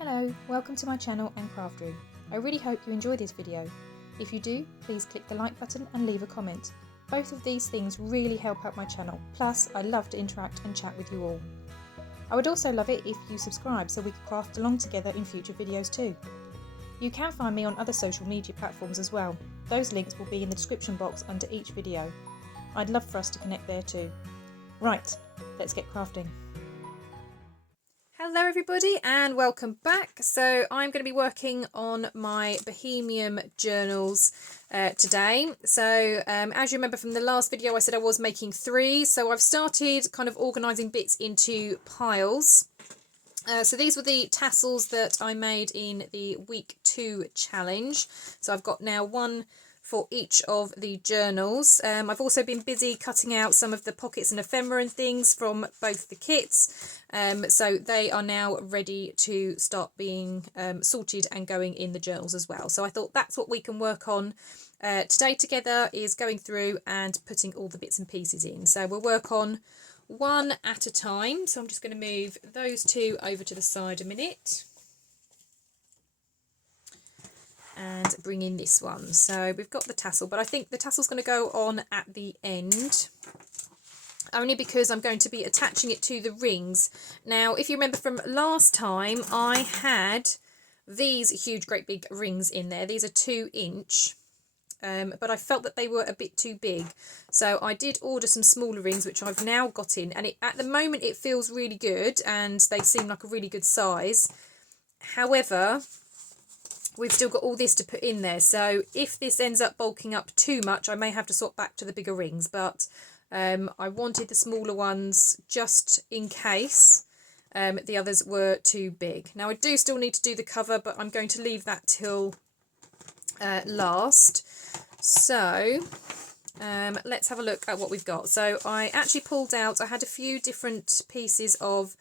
Hello, welcome to my channel and craft room. I really hope you enjoy this video. If you do, please click the like button and leave a comment. Both of these things really help out my channel, plus I love to interact and chat with you all. I would also love it if you subscribe so we could craft along together in future videos too. You can find me on other social media platforms as well. Those links will be in the description box under each video. I'd love for us to connect there too. Right, let's get crafting. Hello everybody and welcome back. So I'm going to be working on my Bohemian journals today. So as you remember from the last video, I said I was making 3. So I've started kind of organising bits into piles. So these were the tassels that I made in the week 2 challenge. So I've got now one for each of the journals. I've also been busy cutting out some of the pockets and ephemera and things from both the kits. So they are now ready to start being sorted and going in the journals as well. So I thought that's what we can work on today together, is going through and putting all the bits and pieces in. So we'll work on one at a time. So I'm just going to move those 2 over to the side a minute and bring in this one. So we've got the tassel, but I think the tassel's going to go on at the end, only because I'm going to be attaching it to the rings. Now, if you remember from last time, I had these huge, great big rings in there. These are 2-inch, but I felt that they were a bit too big. So I did order some smaller rings, which I've now got in. And at the moment, it feels really good, and they seem like a really good size. However, we've still got all this to put in there, so if this ends up bulking up too much, I may have to swap back to the bigger rings, but I wanted the smaller ones just in case the others were too big. Now I do still need to do the cover, but I'm going to leave that till last. So let's have a look at what we've got. So I actually pulled out, I had a few different pieces of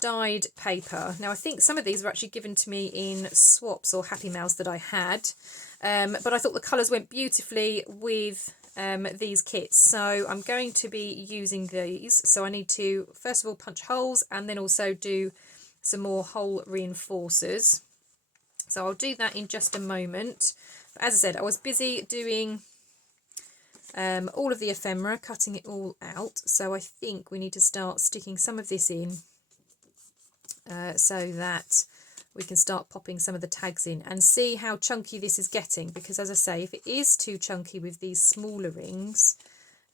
dyed paper. Now I think some of these were actually given to me in swaps or Happy Mails that I had, but I thought the colours went beautifully with these kits, so I'm going to be using these. So I need to first of all punch holes and then also do some more hole reinforcers. So I'll do that in just a moment. But as I said, I was busy doing all of the ephemera, cutting it all out, so I think we need to start sticking some of this in so that we can start popping some of the tags in and see how chunky this is getting, because as I say, if it is too chunky with these smaller rings,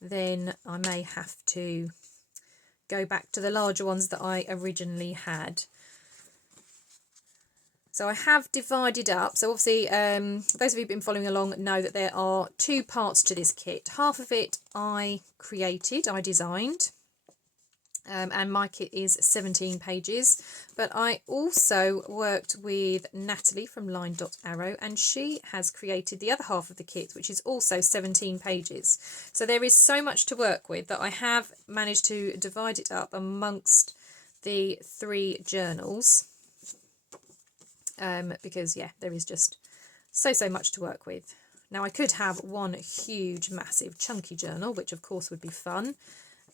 then I may have to go back to the larger ones that I originally had. So I have divided up. So obviously, those of you who've been following along know that there are 2 parts to this kit. Half of it I created, I designed, and my kit is 17 pages. But I also worked with Nathalie from LineDotArrow, and she has created the other half of the kit, which is also 17 pages. So there is so much to work with that I have managed to divide it up amongst the 3 journals. Because yeah, there is just so much to work with. Now I could have one huge massive chunky journal, which of course would be fun,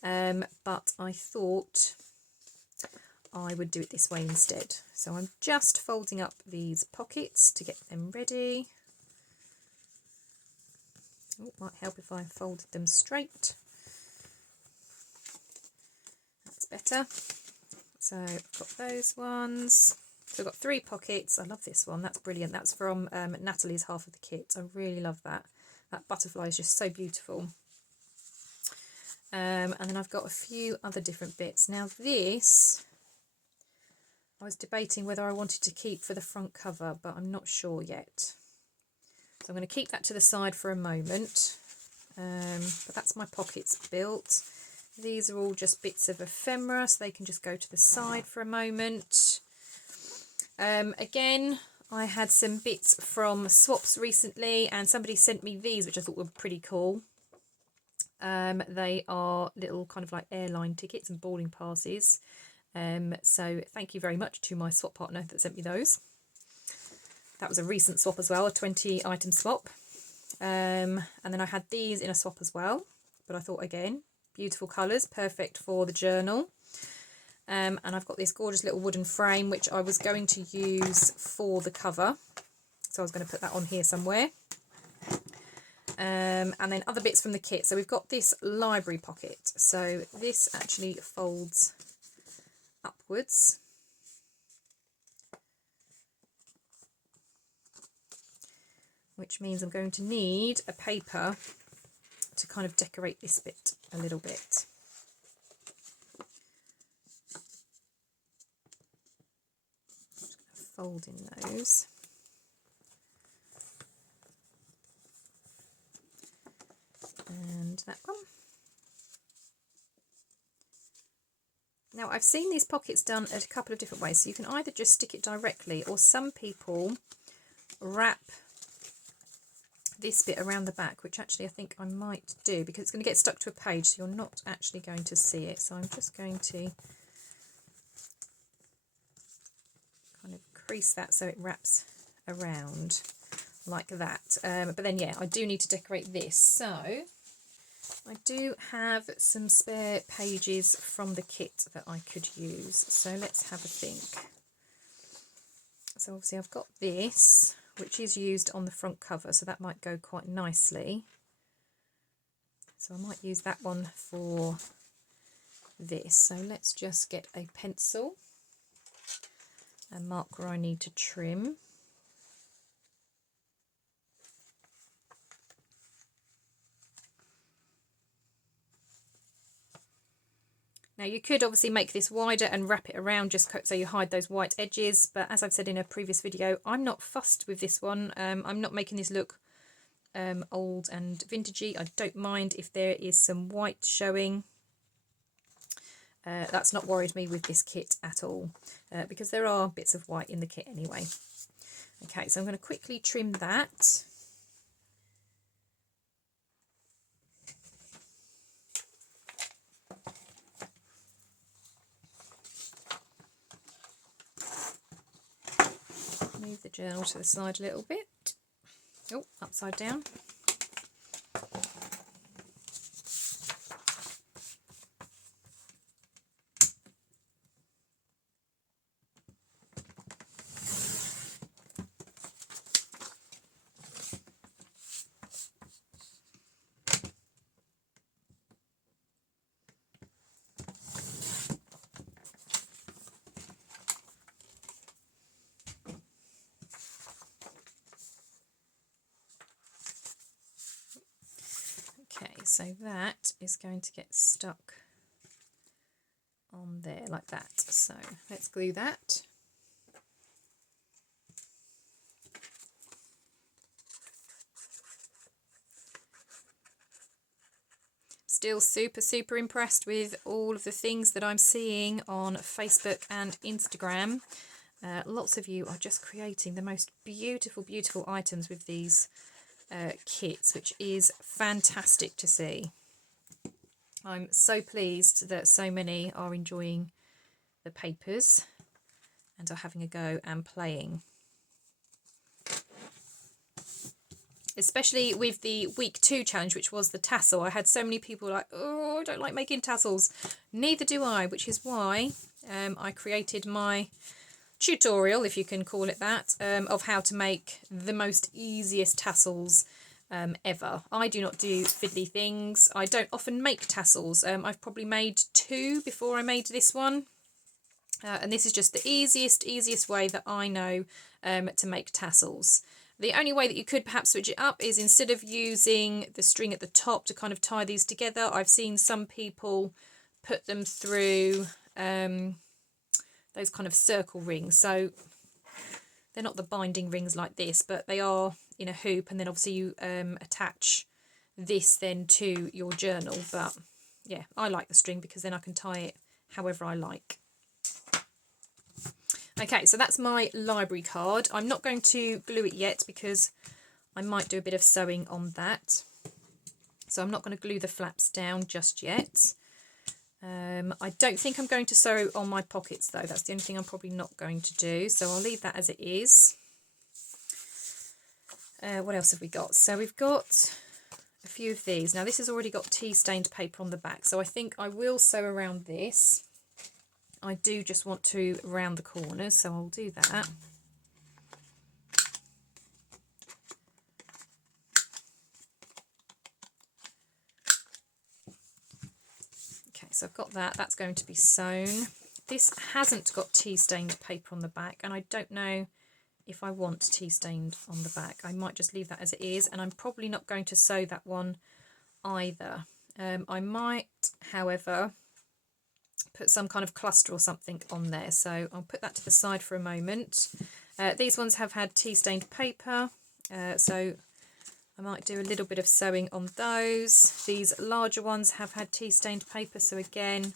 but I thought I would do it this way instead. So I'm just folding up these pockets to get them ready. Oh, might help if I folded them straight. That's better. So I've got those ones. So I've got 3 pockets. I love this one. That's brilliant. That's from Nathalie's half of the kit. I really love that. That butterfly is just so beautiful. And then I've got a few other different bits. Now this, I was debating whether I wanted to keep for the front cover, but I'm not sure yet. So I'm going to keep that to the side for a moment. But that's my pockets built. These are all just bits of ephemera, so they can just go to the side for a moment. Again, I had some bits from swaps recently, and somebody sent me these, which I thought were pretty cool. They are little kind of like airline tickets and boarding passes. So thank you very much to my swap partner that sent me those. That was a recent swap as well, a 20 item swap. And then I had these in a swap as well, but I thought again, beautiful colours, perfect for the journal. And I've got this gorgeous little wooden frame which I was going to use for the cover, so I was going to put that on here somewhere. And then other bits from the kit. So we've got this library pocket, so this actually folds upwards, which means I'm going to need a paper to kind of decorate this bit a little bit. Just going to fold in those. And that one. Now I've seen these pockets done a couple of different ways, so you can either just stick it directly, or some people wrap this bit around the back, which actually I think I might do because it's going to get stuck to a page, so you're not actually going to see it. So I'm just going to kind of crease that so it wraps around like that. But then yeah, I do need to decorate this, so I do have some spare pages from the kit that I could use, so let's have a think. So obviously I've got this, which is used on the front cover, so that might go quite nicely. So I might use that one for this. So let's just get a pencil and mark where I need to trim. Now you could obviously make this wider and wrap it around just so you hide those white edges, but as I've said in a previous video, I'm not fussed with this one. I'm not making this look old and vintagey. I don't mind if there is some white showing. That's not worried me with this kit at all, because there are bits of white in the kit anyway. Okay, so I'm going to quickly trim that. Move the journal to the side a little bit. Oh, upside down. Okay, so that is going to get stuck on there like that. So let's glue that. Still super impressed with all of the things that I'm seeing on Facebook and Instagram. Lots of you are just creating the most beautiful items with these kits, which is fantastic to see. I'm so pleased that so many are enjoying the papers and are having a go and playing. Especially with the week 2 challenge, which was the tassel. I had so many people like, oh, I don't like making tassels. Neither do I, which is why I created my tutorial, if you can call it that, of how to make the most easiest tassels ever. I do not do fiddly things. I don't often make tassels. I've probably made 2 before I made this one. And this is just the easiest way that I know to make tassels. The only way that you could perhaps switch it up is instead of using the string at the top to kind of tie these together, I've seen some people put them through those kind of circle rings. So they're not the binding rings like this, but they are in a hoop, and then obviously you attach this then to your journal. But yeah, I like the string because then I can tie it however I like. Okay, so that's my library card. I'm not going to glue it yet because I might do a bit of sewing on that. So I'm not going to glue the flaps down just yet. I don't think I'm going to sew on my pockets though. That's the only thing I'm probably not going to do. So I'll leave that as it is. What else have we got? So we've got a few of these. Now this has already got tea stained paper on the back. So I think I will sew around this. I do just want to round the corners, so I'll do that. Okay, so I've got that. That's going to be sewn. This hasn't got tea stained paper on the back, and I don't know if I want tea stained on the back. I might just leave that as it is, and I'm probably not going to sew that one either. I might, however, put some kind of cluster or something on there, so I'll put that to the side for a moment. These ones have had tea stained paper, so I might do a little bit of sewing on those. These larger ones have had tea stained paper, so again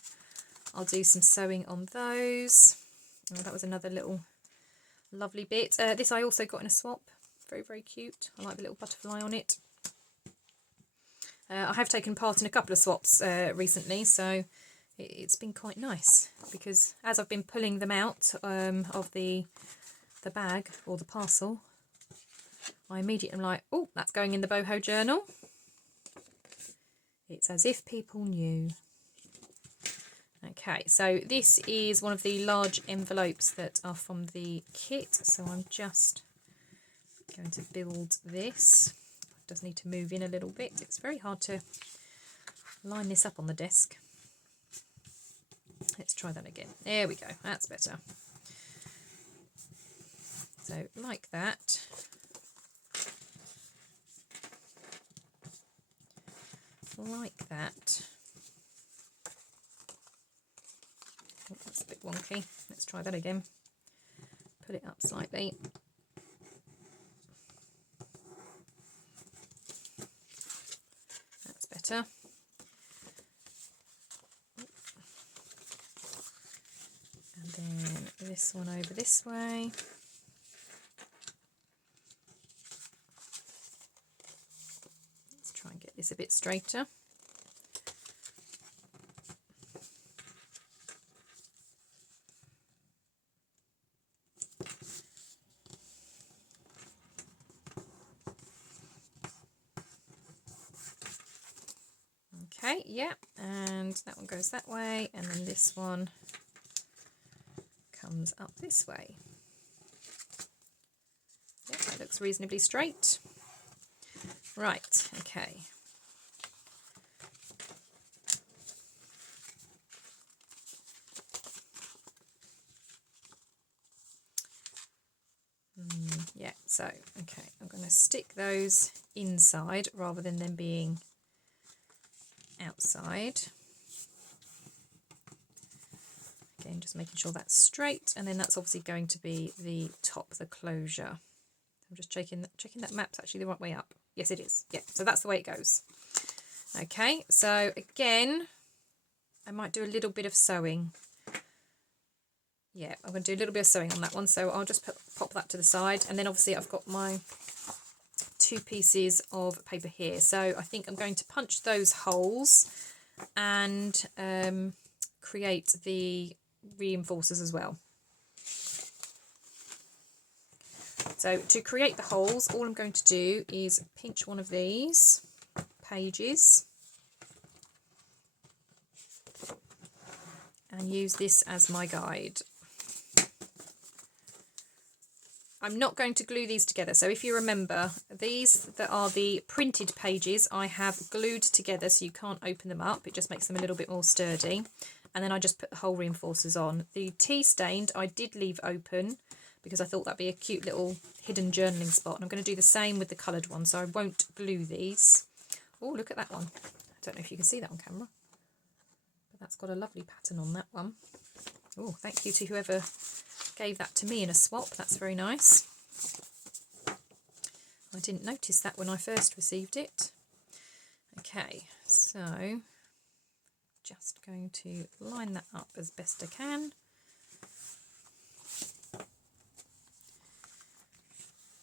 I'll do some sewing on those. Oh, that was another little lovely bit. This I also got in a swap. Very, very cute. I like the little butterfly on it. I have taken part in a couple of swaps recently, so it's been quite nice, because as I've been pulling them out of the bag or the parcel, I immediately am like, oh, that's going in the BOHO journal. It's as if people knew. Okay, so this is one of the large envelopes that are from the kit, so I'm just going to build this. It does need to move in a little bit. It's very hard to line this up on the desk. Let's try that again. There we go, that's better. So like that. Like that. Oh, that's a bit wonky. Let's try that again. Put it up slightly. That's better. And then this one over this way. Let's try and get this a bit straighter. Okay, yeah, and that one goes that way, and then this one comes up this way. Yep, that looks reasonably straight. Right, okay. Yeah, so, okay, I'm going to stick those inside rather than them being outside. Again, just making sure that's straight, and then that's obviously going to be the top, the closure. I'm just checking that map's actually the right way up. Yes, it is. Yeah, so that's the way it goes. Okay, so again, I might do a little bit of sewing. Yeah, I'm going to do a little bit of sewing on that one, so I'll just pop that to the side, and then obviously I've got my 2 pieces of paper here, so I think I'm going to punch those holes and create the reinforcers as well. So to create the holes, all I'm going to do is pinch one of these pages and use this as my guide. I'm not going to glue these together, so if you remember, these that are the printed pages I have glued together so you can't open them up. It just makes them a little bit more sturdy, and then I just put the hole reinforcers on. The tea stained I did leave open because I thought that'd be a cute little hidden journaling spot, and I'm going to do the same with the coloured one, so I won't glue these. Oh, look at that one. I don't know if you can see that on camera, but that's got a lovely pattern on that one. Oh, thank you to whoever gave that to me in a swap. That's very nice. I didn't notice that when I first received it. Okay, so just going to line that up as best I can.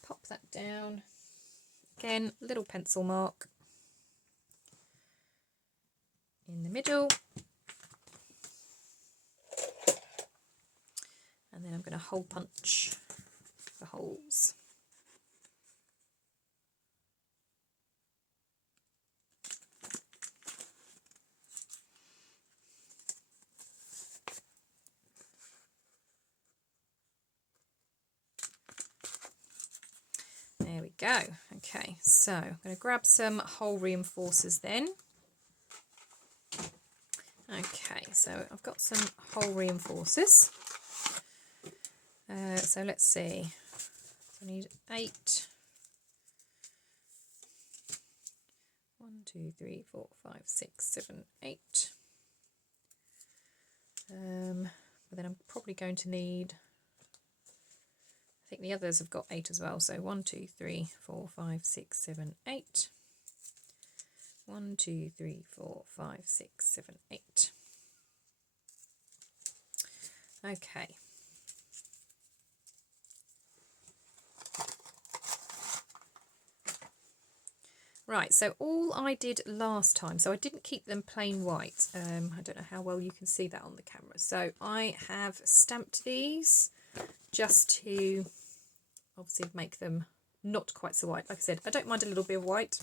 Pop that down. Again, little pencil mark in the middle. And then I'm going to hole punch the holes. go. Okay, so I'm going to grab some hole reinforcers then. Okay, so I've got some hole reinforcers. So let's see. So I need 8. 1, 2, 3, 4, 5, 6, 7, 8. But then I'm probably going to need, I think the others have got 8 as well. So 1, 2, 3, 4, 5, 6, 7, 8. 1, 2, 3, 4, 5, 6, 7, 8. Okay. Right, so all I did last time, so I didn't keep them plain white. I don't know how well you can see that on the camera. So I have stamped these just to obviously make them not quite so white. Like I said, I don't mind a little bit of white,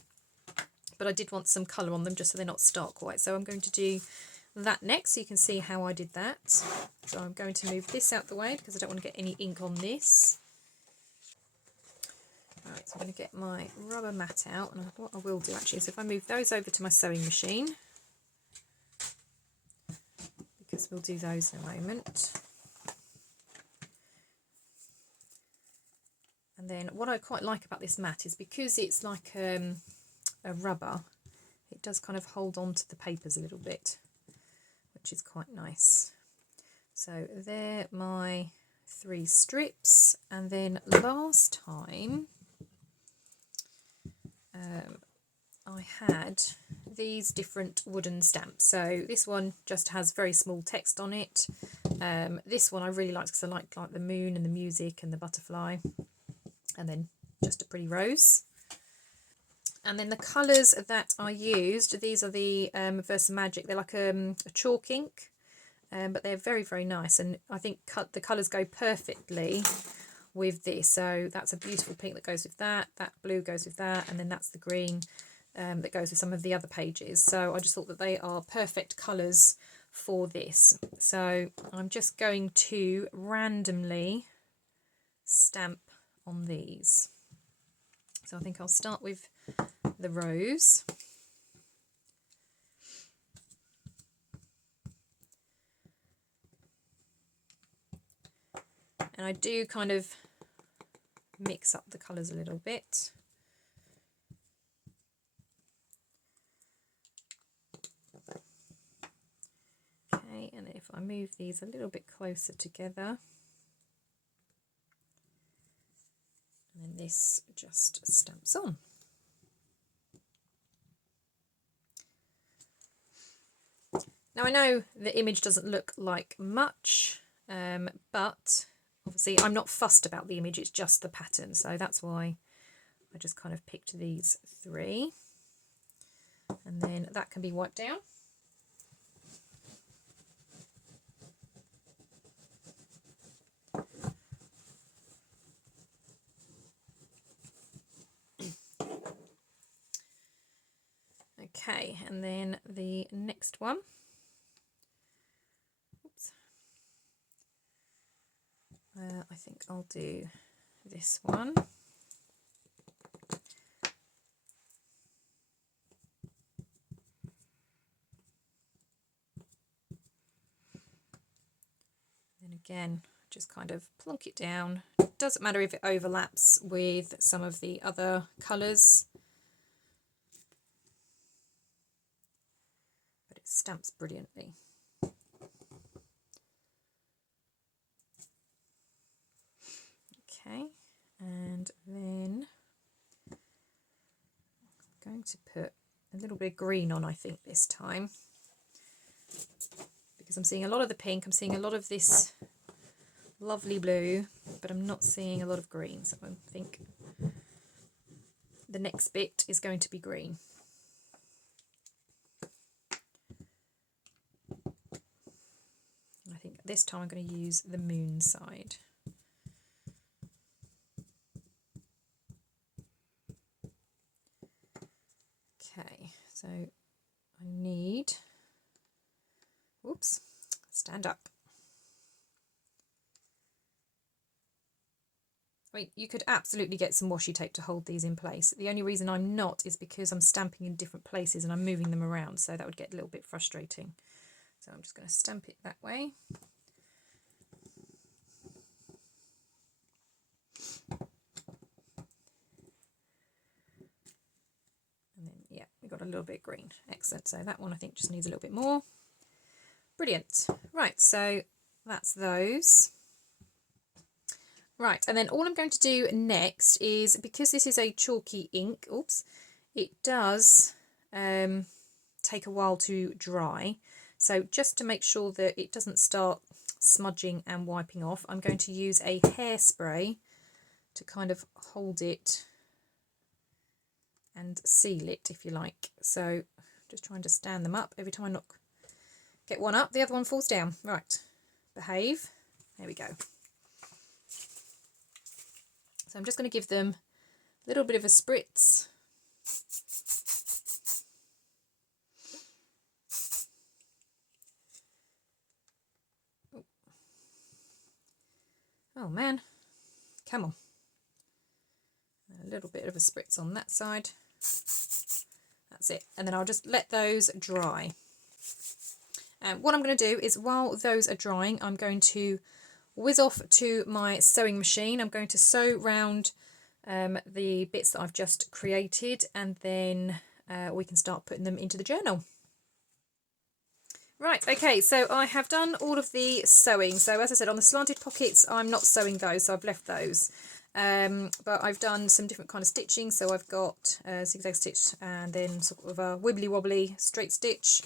but I did want some colour on them just so they're not stark white. So I'm going to do that next so you can see how I did that. So I'm going to move this out the way because I don't want to get any ink on this. Right, so I'm going to get my rubber mat out, and what I will do actually is if I move those over to my sewing machine, because we'll do those in a moment. And then what I quite like about this mat is because it's like a rubber, it does kind of hold on to the papers a little bit, which is quite nice. So they're my 3 strips, and then last time I had these different wooden stamps. So this one just has very small text on it. This one I really liked because I like the moon and the music and the butterfly, and then just a pretty rose. And then the colours that I used, these are the Versamagic. They're like a chalk ink, but they're very, very nice. And I think the colours go perfectly with this. So that's a beautiful pink that goes with that. That blue goes with that. And then that's the green that goes with some of the other pages. So I just thought that they are perfect colours for this. So I'm just going to randomly stamp on these. So I think I'll start with the rose. And I do kind of mix up the colours a little bit. Okay, and if I move these a little bit closer together, and then this just stamps on. Now I know the image doesn't look like much, but obviously I'm not fussed about the image, it's just the pattern, so that's why I just kind of picked these 3, and then that can be wiped down. Okay, and then the next one. Oops. I think I'll do this one. And again, just kind of plonk it down. It doesn't matter if it overlaps with some of the other colours, but it stamps brilliantly. Okay, and then I'm going to put a little bit of green on, I think, this time, because I'm seeing a lot of the pink, I'm seeing a lot of this lovely blue, but I'm not seeing a lot of green, so I think the next bit is going to be green. I think this time I'm going to use the moon side. Okay, so I need, whoops, stand up. I mean, you could absolutely get some washi tape to hold these in place. The only reason I'm not is because I'm stamping in different places and I'm moving them around, so that would get a little bit frustrating. So I'm just going to stamp it that way. And then, yeah, we got a little bit green. Excellent. So that one I think just needs a little bit more. Brilliant. Right, so that's those. Right, and then all I'm going to do next is, because this is a chalky ink, oops, it does take a while to dry. So just to make sure that it doesn't start smudging and wiping off, I'm going to use a hairspray to kind of hold it and seal it, if you like. So just trying to stand them up. Every time I get one up, the other one falls down. Right, behave. There we go. So I'm just going to give them a little bit of a spritz. Oh man, come on. A little bit of a spritz on that side. That's it. And then I'll just let those dry. And what I'm going to do is, while those are drying, I'm going to whiz off to my sewing machine. I'm going to sew round the bits that I've just created, and then we can start putting them into the journal. Right, okay, so I have done all of the sewing. So as I said, on the slanted pockets, I'm not sewing those, so I've left those. But I've done some different kind of stitching. So I've got zigzag stitch and then sort of a wibbly wobbly straight stitch.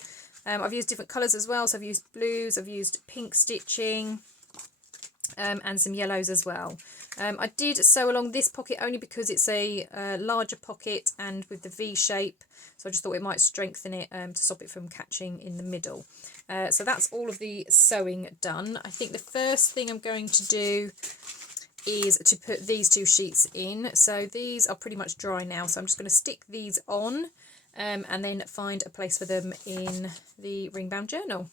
I've used different colours as well. So I've used blues, I've used pink stitching, and some yellows as well. I did sew along this pocket only because it's a larger pocket and with the V shape, so I just thought it might strengthen it to stop it from catching in the middle. So that's all of the sewing done. I think the first thing I'm going to do is to put these two sheets in. So these are pretty much dry now, so I'm just going to stick these on and then find a place for them in the ring bound journal.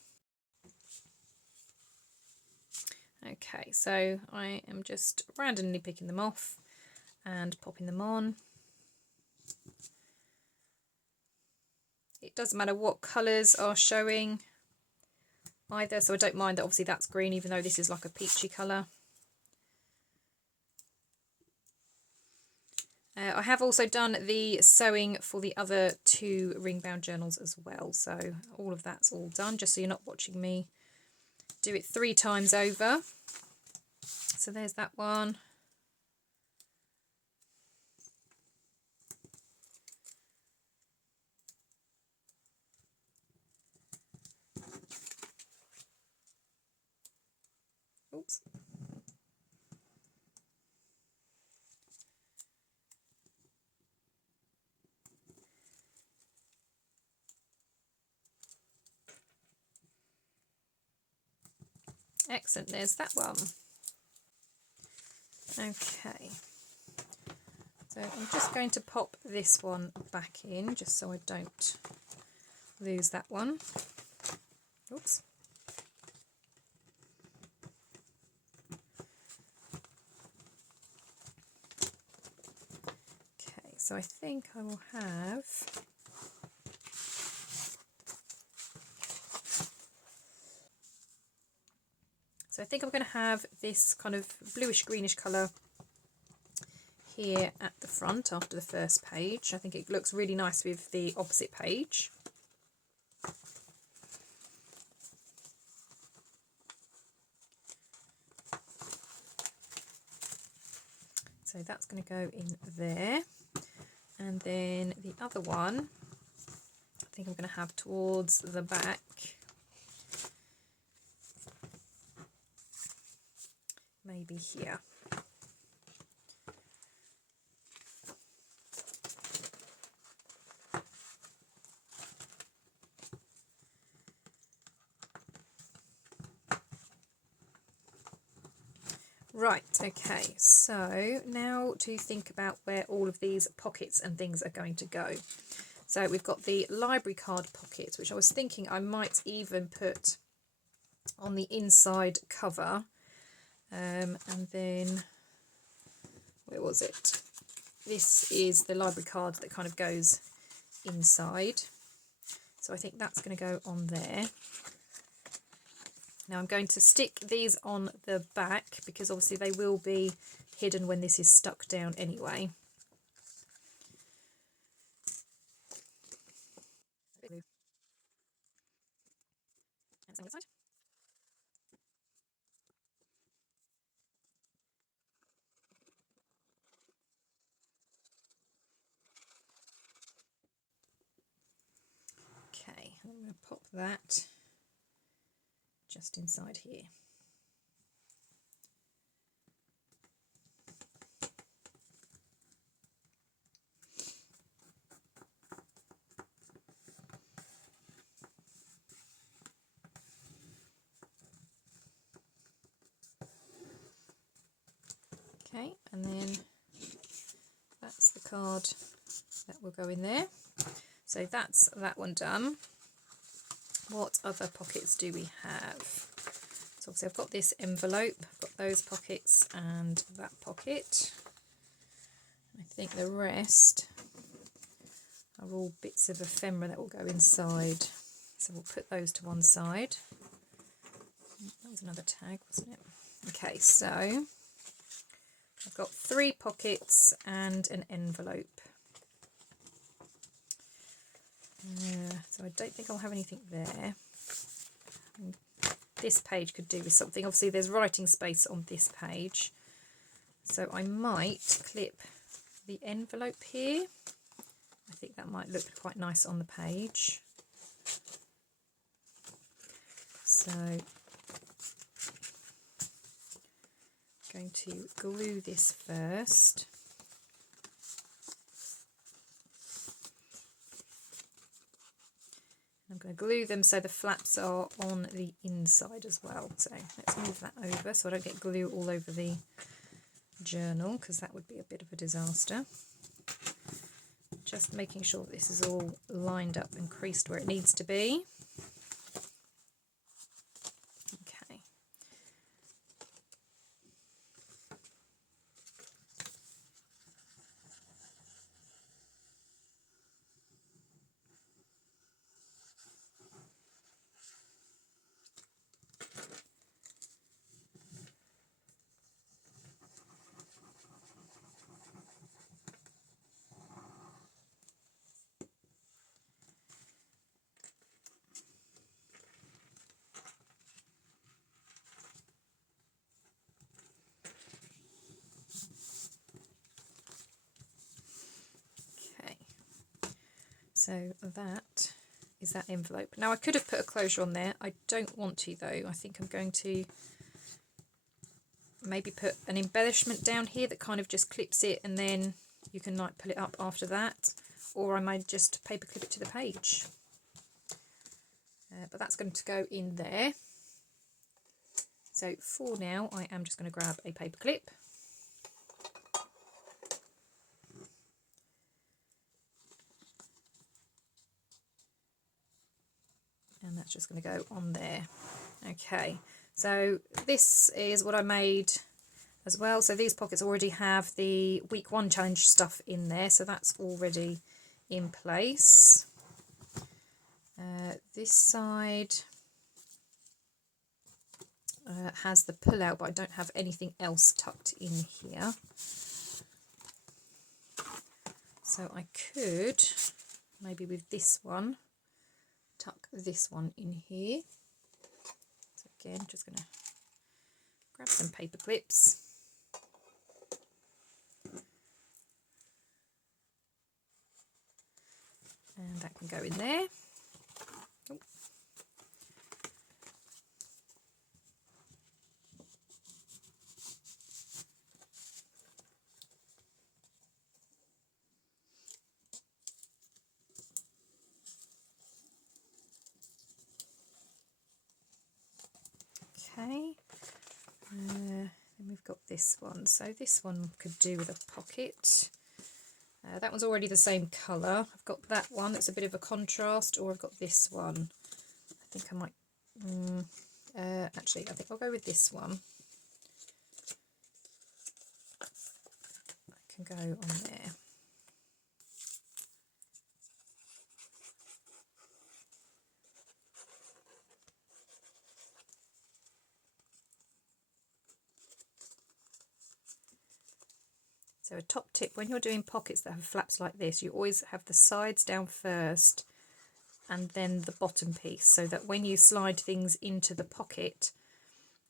Okay, so I am just randomly picking them off and popping them on. It doesn't matter what colours are showing either, so I don't mind that obviously that's green, even though this is like a peachy colour. I have also done the sewing for the other two ring bound journals as well, so all of that's all done, just so you're not watching me do it 3 times over. So there's that one. Oops. Excellent, there's that one. Okay, so I'm just going to pop this one back in just so I don't lose that one. Oops. Okay, so I think I will have I'm going to have this kind of bluish greenish colour here at the front after the first page. I think it looks really nice with the opposite page. So that's going to go in there. And then the other one, I think I'm going to have towards the back. Maybe here. Right, okay, so now to think about where all of these pockets and things are going to go. So we've got the library card pockets, which I was thinking I might even put on the inside cover. And then where was it? This is the library card that kind of goes inside. So I think that's going to go on there. Now I'm going to stick these on the back because obviously they will be hidden when this is stuck down anyway. Okay, I'm going to pop that just inside here. Okay, and then that's the card that will go in there. So that's that one done. What other pockets do we have? So obviously I've got this envelope, I've got those pockets and that pocket. I think the rest are all bits of ephemera that will go inside. So we'll put those to one side. That was another tag, wasn't it? Okay, so I've got 3 pockets and an envelope. So I don't think I'll have anything there. This page could do with something. Obviously there's writing space on this page. So I might clip the envelope here. I think that might look quite nice on the page. So I'm going to glue this first. I'm going to glue them so the flaps are on the inside as well. So let's move that over so I don't get glue all over the journal because that would be a bit of a disaster. Just making sure this is all lined up and creased where it needs to be. Okay. So that is that envelope. Now I could have put a closure on there. I don't want to though. I think I'm going to maybe put an embellishment down here that kind of just clips it and then you can like pull it up after that. Or I might just paper clip it to the page. But that's going to go in there. So for now I am just going to grab a paper clip. And that's just going to go on there. Okay, so this is what I made as well. So these pockets already have the week 1 challenge stuff in there, so that's already in place. This side has the pull out, but I don't have anything else tucked in here. So I could maybe with this one tuck this one in here. So again, just going to grab some paper clips. And that can go in there. Oh. Okay, then we've got this one. So this one could do with a pocket. That one's already the same colour. I've got that one that's a bit of a contrast, or I've got this one. I think I might, actually I think I'll go with this one. can go on there. So a top tip, when you're doing pockets that have flaps like this, you always have the sides down first and then the bottom piece, so that when you slide things into the pocket,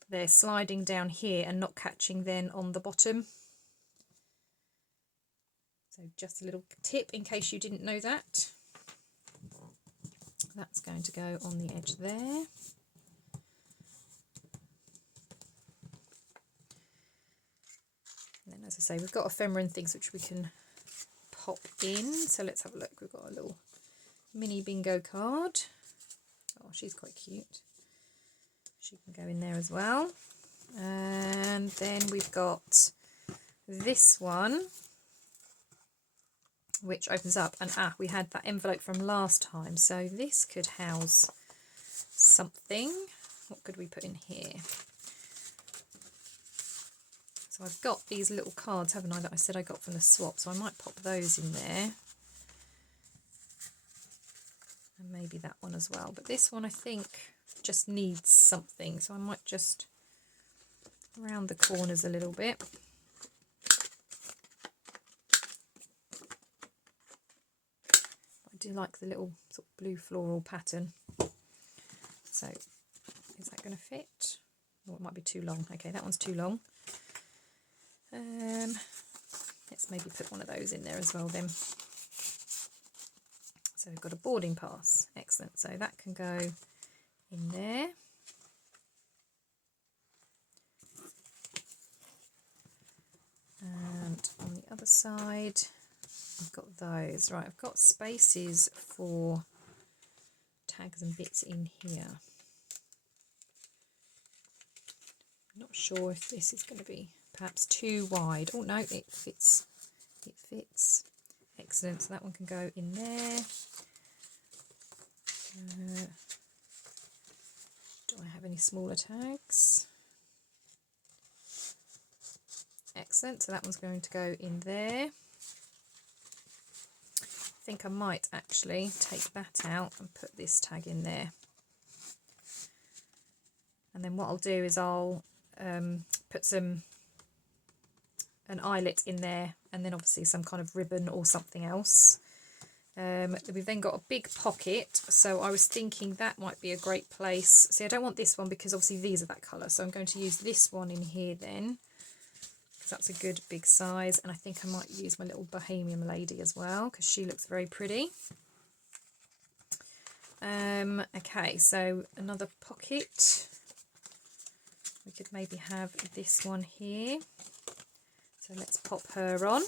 they're sliding down here and not catching then on the bottom. So just a little tip in case you didn't know that. That's going to go on the edge there. And then, as I say, we've got ephemera and things which we can pop in. So let's have a look. We've got a little mini bingo card. Oh, she's quite cute. She can go in there as well. And then we've got this one, which opens up, and we had that envelope from last time, so this could house something. What could we put in here? So I've got these little cards, haven't I, that I said I got from the swap, so I might pop those in there. And maybe that one as well, but this one I think just needs something, so I might just round the corners a little bit. I do like the little sort of blue floral pattern. So is that going to fit? Oh, it might be too long. Okay, that one's too long. Let's maybe put one of those in there as well then. So we've got a boarding pass. Excellent. So that can go in there. And on the other side, I've got those. Right, I've got spaces for tags and bits in here. I'm not sure if this is going to be perhaps too wide. Oh no, it fits. It fits. Excellent. So that one can go in there. Do I have any smaller tags? Excellent. So that one's going to go in there. I think I might actually take that out and put this tag in there. And then what I'll do is I'll put an eyelet in there, and then obviously some kind of ribbon or something else. We've then got a big pocket, so I was thinking that might be a great place. See, I don't want this one because obviously these are that colour, so I'm going to use this one in here then, because that's a good big size. And I think I might use my little bohemian lady as well, because she looks very pretty. Okay, so another pocket. We could maybe have this one here. So let's pop her on.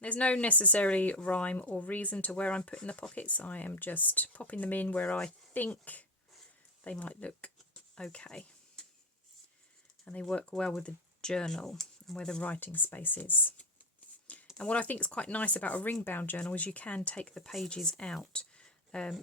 There's no necessarily rhyme or reason to where I'm putting the pockets. I am just popping them in where I think they might look okay. And they work well with the journal and where the writing space is. And what I think is quite nice about a ring-bound journal is you can take the pages out.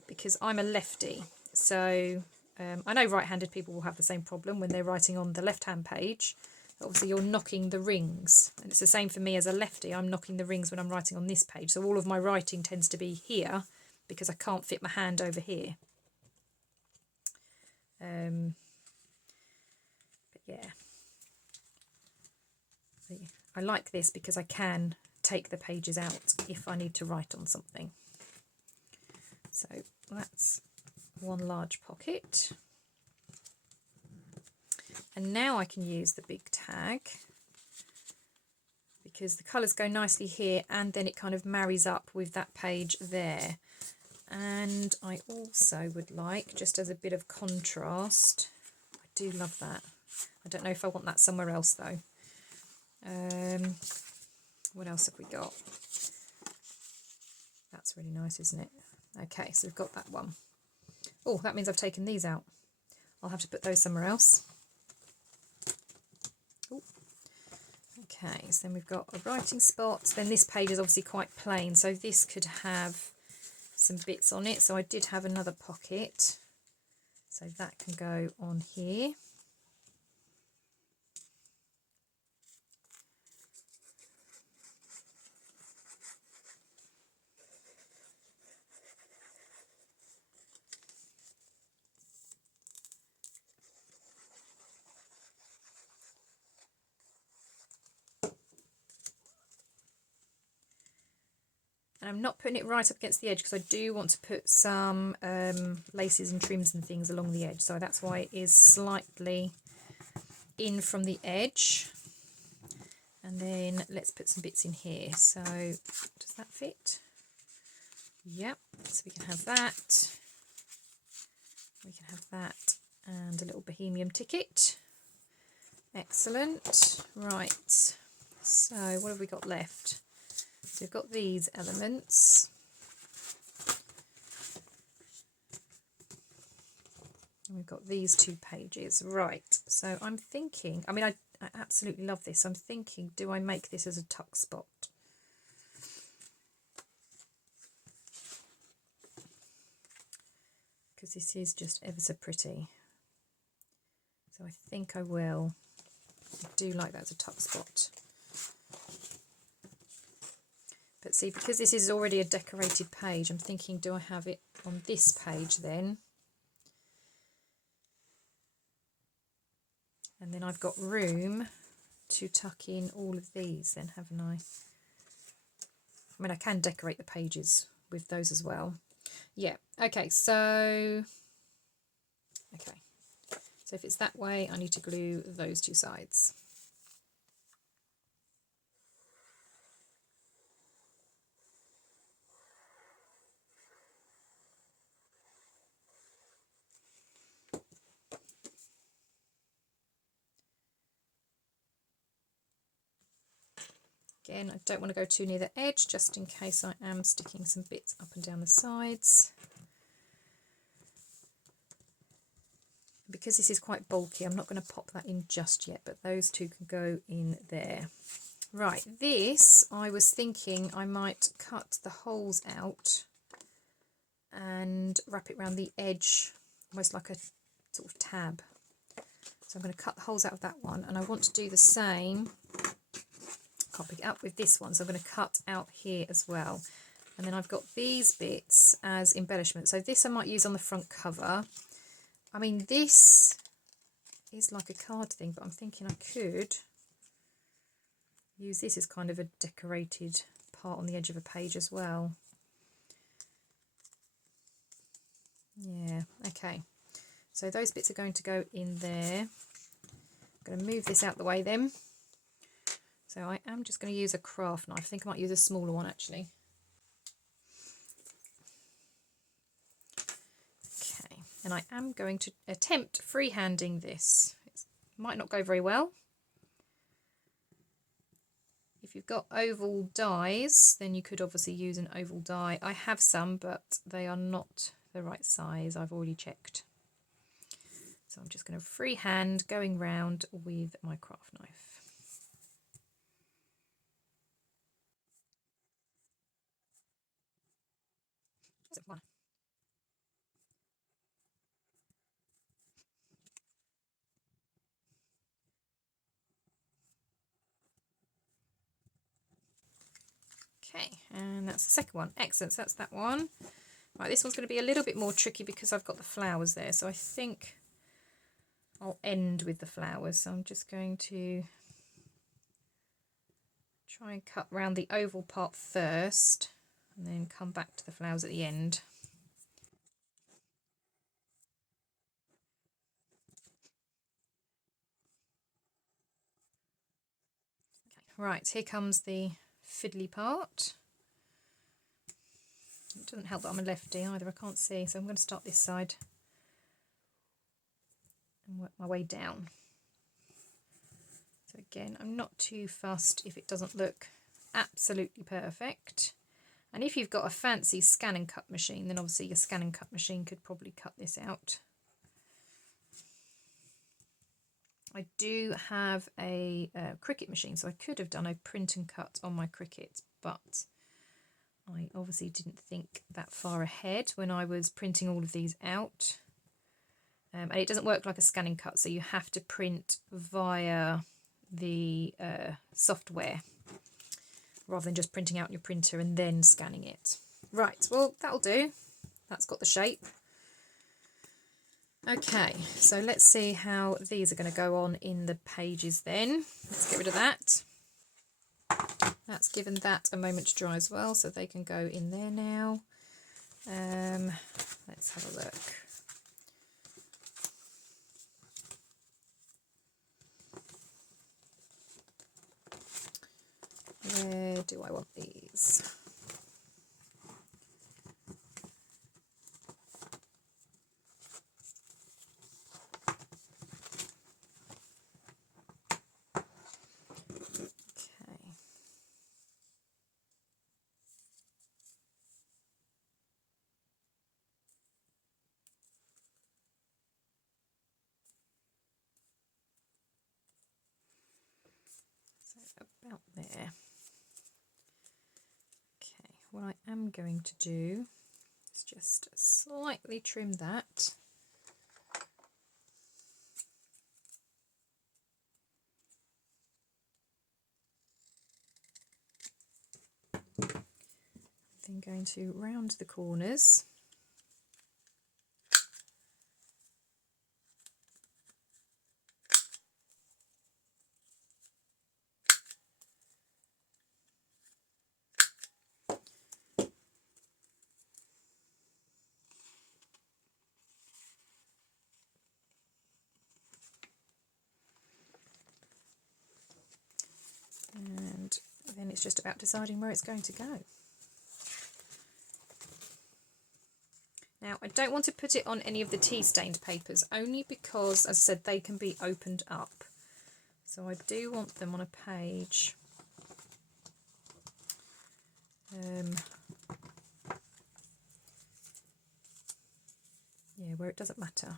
Because I'm a lefty, so I know right-handed people will have the same problem when they're writing on the left-hand page. Obviously you're knocking the rings, and it's the same for me as a lefty. I'm knocking the rings when I'm writing on this page, so all of my writing tends to be here because I can't fit my hand over here. But yeah, I like this because I can take the pages out if I need to write on something. So that's one large pocket. And now I can use the big tag because the colours go nicely here, and then it kind of marries up with that page there. And I also would like, just as a bit of contrast, I do love that. I don't know if I want that somewhere else though. What else have we got? That's really nice, isn't it? Okay, so we've got that one. Oh, that means I've taken these out. I'll have to put those somewhere else. Ooh. Okay, so then we've got a writing spot. Then this page is obviously quite plain, so this could have some bits on it. So I did have another pocket, so that can go on here. And I'm not putting it right up against the edge because I do want to put some laces and trims and things along the edge. So that's why it is slightly in from the edge. And then let's put some bits in here. So does that fit? Yep. So we can have that. We can have that and a little Bohemian ticket. Excellent. Right. So what have we got left? So we've got these elements. And we've got these 2 pages. Right. So I'm thinking, I mean, I absolutely love this. I'm thinking, do I make this as a tuck spot? Because this is just ever so pretty. So I think I will. I do like that as a tuck spot. But see, because this is already a decorated page, I'm thinking, do I have it on this page then? And then I've got room to tuck in all of these then, haven't I? I mean, I can decorate the pages with those as well. Yeah, okay, so... Okay, so if it's that way, I need to glue those 2 sides. Again, I don't want to go too near the edge, just in case I am sticking some bits up and down the sides. Because this is quite bulky, I'm not going to pop that in just yet, but those 2 can go in there. Right, this, I was thinking I might cut the holes out and wrap it around the edge, almost like a sort of tab. So I'm going to cut the holes out of that one, and I want to do the same. Can't pick it up with this one, so I'm going to cut out here as well. And then I've got these bits as embellishment. So this I might use on the front cover. I mean, this is like a card thing, but I'm thinking I could use this as kind of a decorated part on the edge of a page as well. Yeah, okay. So those bits are going to go in there. I'm going to move this out the way then. So I am just going to use a craft knife. I think I might use a smaller one actually. Okay, and I am going to attempt freehanding this. It might not go very well. If you've got oval dies, then you could obviously use an oval die. I have some, but they are not the right size. I've already checked. So I'm just going to freehand going round with my craft knife. One. Okay, and that's the second one. Excellent, so that's that one. Right, this one's going to be a little bit more tricky because I've got the flowers there, so I think I'll end with the flowers. So I'm just going to try and cut around the oval part first and then come back to the flowers at the end. Okay, right, here comes the fiddly part. It doesn't help that I'm a lefty either, I can't see, so I'm going to start this side and work my way down. So again, I'm not too fussed if it doesn't look absolutely perfect. And if you've got a fancy scan and cut machine, then obviously your scan and cut machine could probably cut this out. I do have a Cricut machine, so I could have done a print and cut on my Cricut, but I obviously didn't think that far ahead when I was printing all of these out. And it doesn't work like a scan and cut, so you have to print via the software rather than just printing out your printer and then scanning it. Right, well, that'll do. That's got the shape. Okay, so let's see how these are going to go on in the pages then. Let's get rid of that. That's given that a moment to dry as well, so they can go in there now. Let's have a look. Where do I want these? About there. Okay, what I am going to do is just slightly trim that. Then going to round the corners. And then it's just about deciding where it's going to go. Now, I don't want to put it on any of the tea stained papers, only because, as I said, they can be opened up. So I do want them on a page yeah, where it doesn't matter.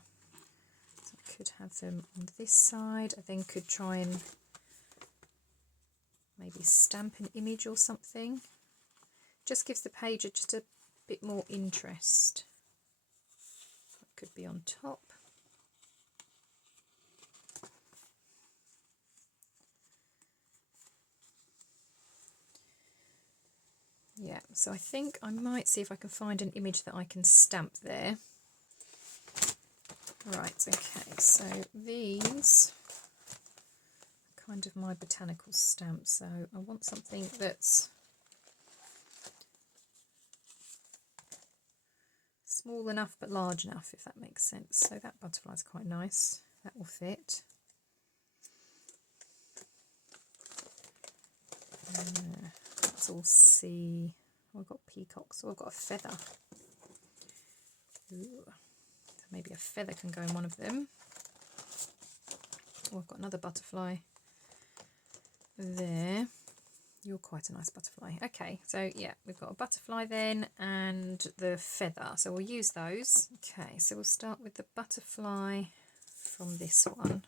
So I could have them on this side. I then could try and maybe stamp an image or something. Just gives the page just a bit more interest. It could be on top. Yeah, so I think I might see if I can find an image that I can stamp there. Right, okay, so these are kind of my botanical stamps, so I want something that's small enough but large enough, if that makes sense. So that butterfly's quite nice, that will fit. That's all sea. Oh, I've got peacocks, oh, I've got a feather. Ooh. Maybe a feather can go in one of them. Oh, I've got another butterfly there. You're quite a nice butterfly. Okay, so yeah, we've got a butterfly then and the feather. So we'll use those. Okay, so we'll start with the butterfly from this one.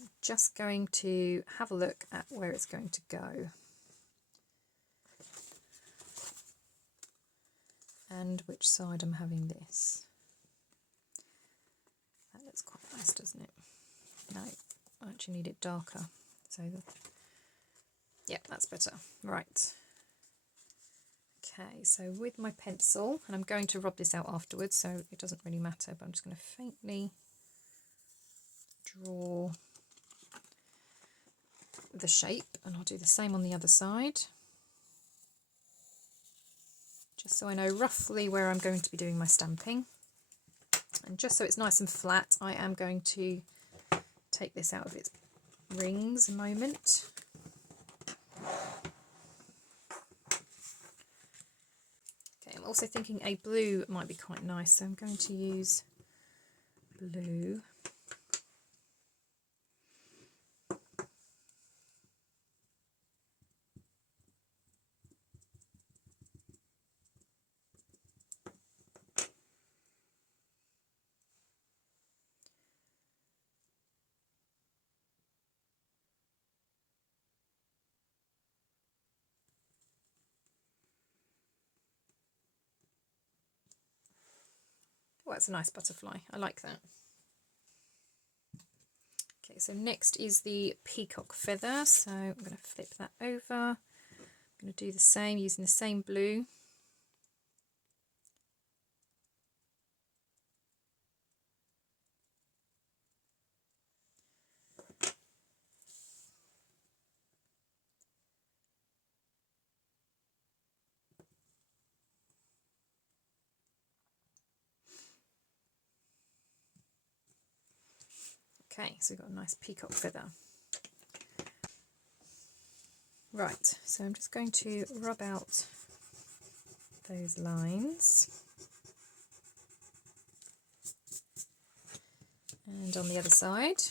I'm just going to have a look at where it's going to go. And which side I'm having this. That looks quite nice, doesn't it? No, I actually need it darker. So, yeah, that's better. Right. Okay, so with my pencil, and I'm going to rub this out afterwards, so it doesn't really matter, but I'm just going to faintly draw the shape, and I'll do the same on the other side. Just so I know roughly where I'm going to be doing my stamping. And just so it's nice and flat, I am going to take this out of its rings a moment. Okay, I'm also thinking a blue might be quite nice, so I'm going to use blue. Oh, that's a nice butterfly. I like that. Okay, so next is the peacock feather. So I'm going to flip that over. I'm going to do the same using the same blue. Okay, so we've got a nice peacock feather. Right, so I'm just going to rub out those lines. And on the other side.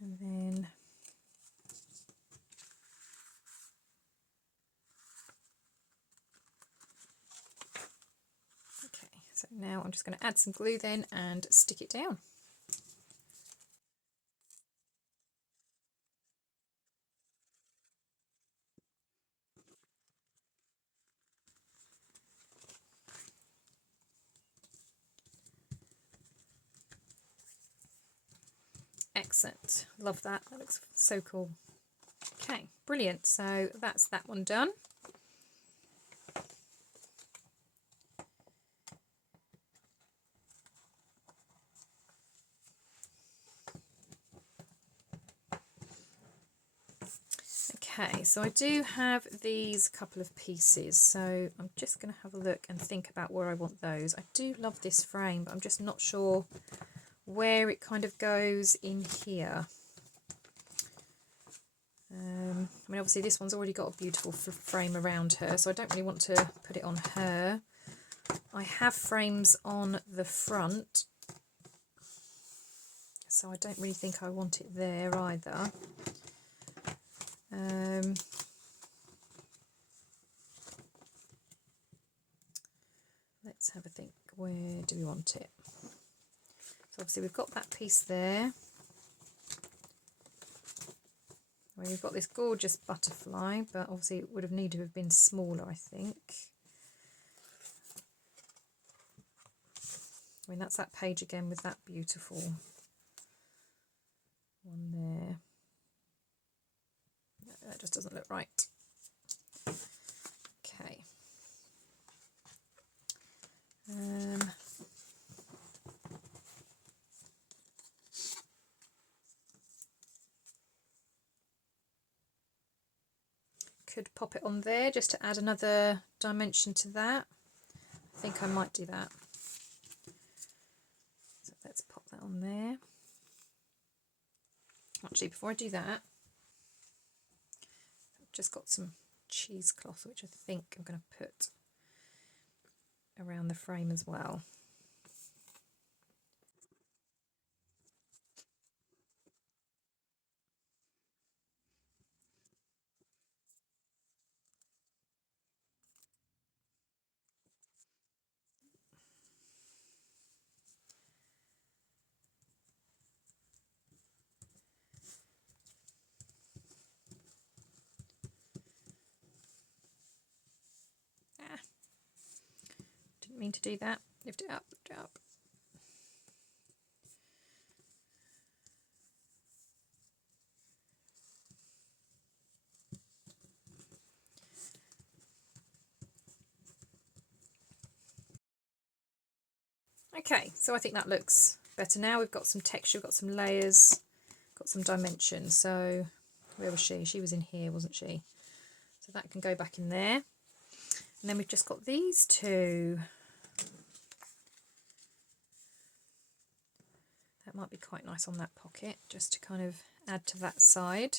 And then okay, so now I'm just going to add some glue then and stick it down. Excellent, love that, that looks so cool. Okay, brilliant, so that's that one done. Okay, so I do have these couple of pieces, so I'm just going to have a look and think about where I want those. I do love this frame, but I'm just not sure where it kind of goes in here. I mean, obviously this one's already got a beautiful frame around her, so I don't really want to put it on her. I have frames on the front, so I don't really think I want it there either. Let's have a think, where do we want it? So obviously we've got that piece there, where we've got this gorgeous butterfly, but obviously it would have needed to have been smaller, I think. I mean, that's that page again with that beautiful one there. No, that just doesn't look right. Okay. Could pop it on there just to add another dimension to that. I think I might do that. So let's pop that on there. Actually, before I do that, I've just got some cheesecloth, which I think I'm going to put around the frame as well. Didn't mean to do that. Lift it up, lift it up. Okay, so I think that looks better now. We've got some texture, we've got some layers, got some dimension. So where was she? She was in here, wasn't she? So that can go back in there. And then we've just got these two. That might be quite nice on that pocket, just to kind of add to that side.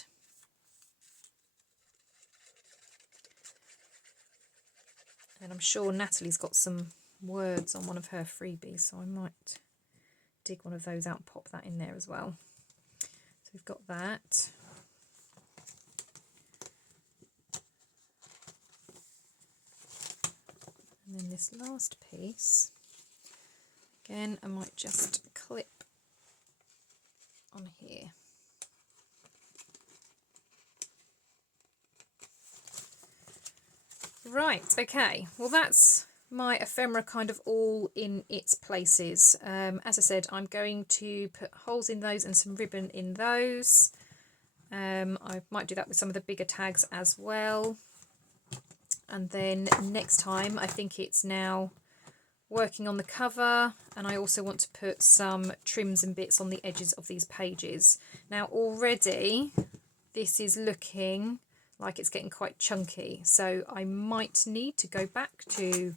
And I'm sure Nathalie's got some words on one of her freebies, so I might dig one of those out and pop that in there as well. So we've got that. And then this last piece, again, I might just clip on here. Right, okay, well that's my ephemera kind of all in its places. As I said, I'm going to put holes in those and some ribbon in those. I might do that with some of the bigger tags as well. And then next time, I think it's now working on the cover, and I also want to put some trims and bits on the edges of these pages. Now already this is looking like it's getting quite chunky. So I might need to go back to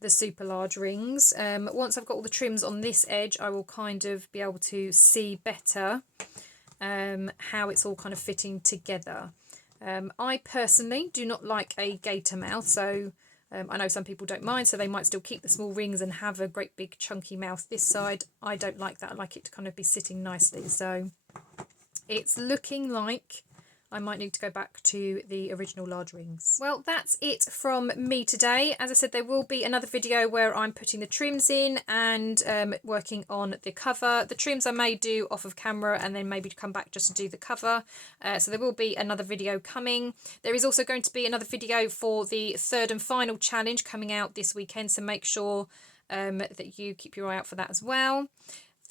the super large rings. Once I've got all the trims on this edge, I will kind of be able to see better how it's all kind of fitting together. I personally do not like a gator mouth, so I know some people don't mind, so they might still keep the small rings and have a great big chunky mouth this side. I don't like that. I like it to kind of be sitting nicely. So it's looking like I might need to go back to the original large rings. Well, that's it from me today. As I said, there will be another video where I'm putting the trims in and working on the cover. The trims I may do off of camera and then maybe come back just to do the cover. So there will be another video coming. There is also going to be another video for the third and final challenge coming out this weekend. So make sure that you keep your eye out for that as well.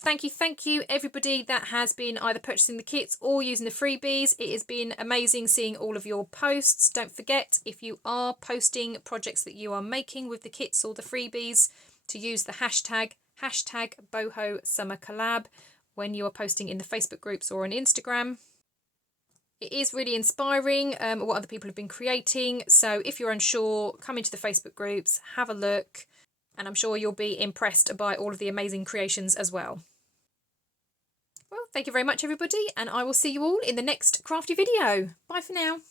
Thank you everybody that has been either purchasing the kits or using the freebies. It has been amazing seeing all of your posts. Don't forget, if you are posting projects that you are making with the kits or the freebies, to use the hashtag #BOHO Summer Collab when you are posting in the Facebook groups or on Instagram. It is really inspiring what other people have been creating. So if you're unsure, come into the Facebook groups, have a look, and I'm sure you'll be impressed by all of the amazing creations as well. Well, thank you very much, everybody, and I will see you all in the next crafty video. Bye for now.